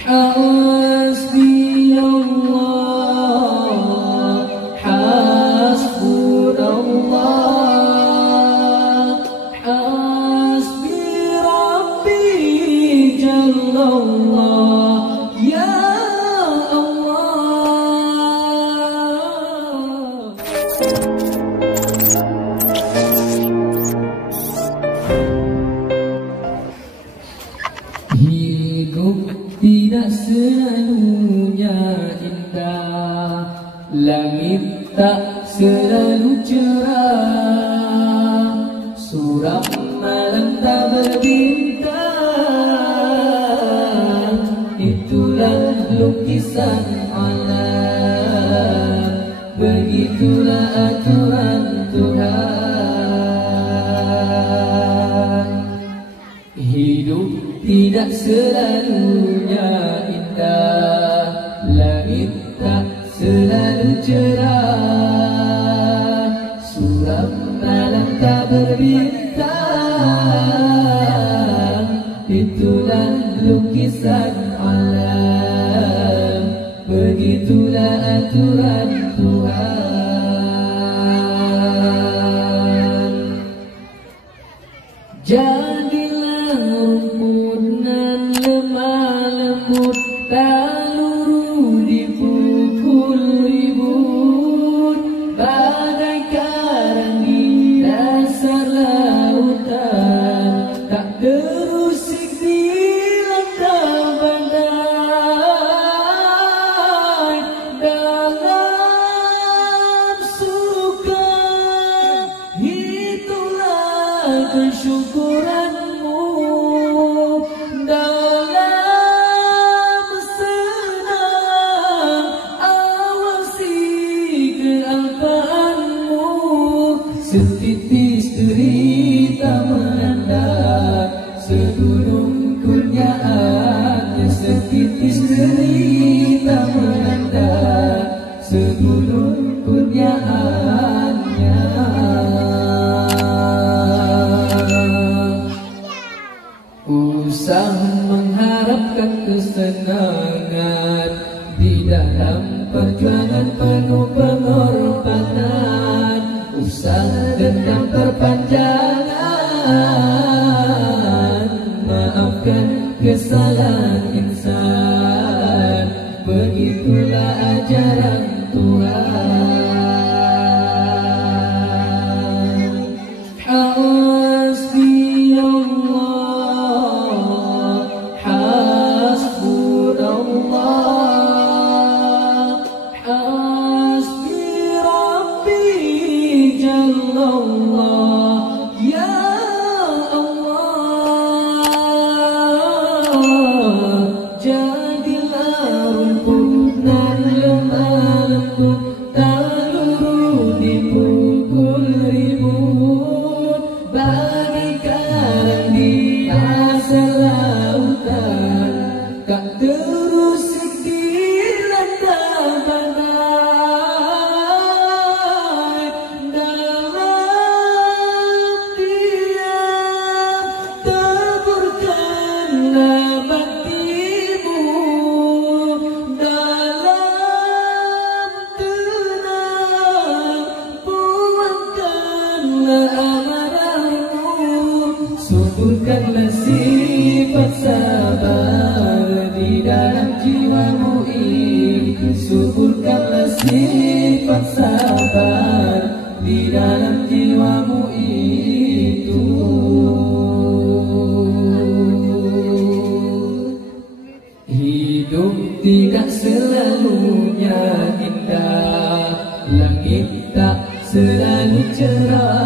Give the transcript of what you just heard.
Hasbi Allah, hasbunallah, hasbi Rabbi Jallallah, ya Allah. Hidup tidak selalunya indah, langit tak selalu cerah, suram malam tak berbintang, itulah lukisan alam, begitulah aturan Tuhan. Hidup tidak selalunya indah, langit tak selalu cerah, suram malam tak berbintang, itulah lukisan alam, begitulah aturan Tuhan. Jadilah rumput nan lemah lembut, tak luruh dipukul ribut, bagai karang di dasar lautan, tak terusik dilanda badai. Dalam suka itulah kesyukuranmu, dalam senang awasi kealpaanmu. Setitis derita melanda, segunung kurniaannya. Setitis derita melanda, segunung kurniaannya. Usah mengharapkan kesenangan di dalam perjuangan penuh pengorbanan. Usah dendam perpanjangan, maafkan kesalahan insan, begitulah ajaran Tuhan. Hasbi Allah, hasbunallah, hasbi Rabbi Jallallah, ya Allah. Jadilah rumput nan lemah lembut, tak luruh dipukul ribut, bagai karang di dasar lautan, tak terusik dilanda badai. Dalam diam taburkanlah baktimu, dalam tenang buangkanlah amarahmu. Suburkanlah sifat sabar di dalam jiwamu itu. Suburkanlah sifat sabar di dalam jiwamu itu. Hidup tidak selalunya indah, langit tak selalu cerah,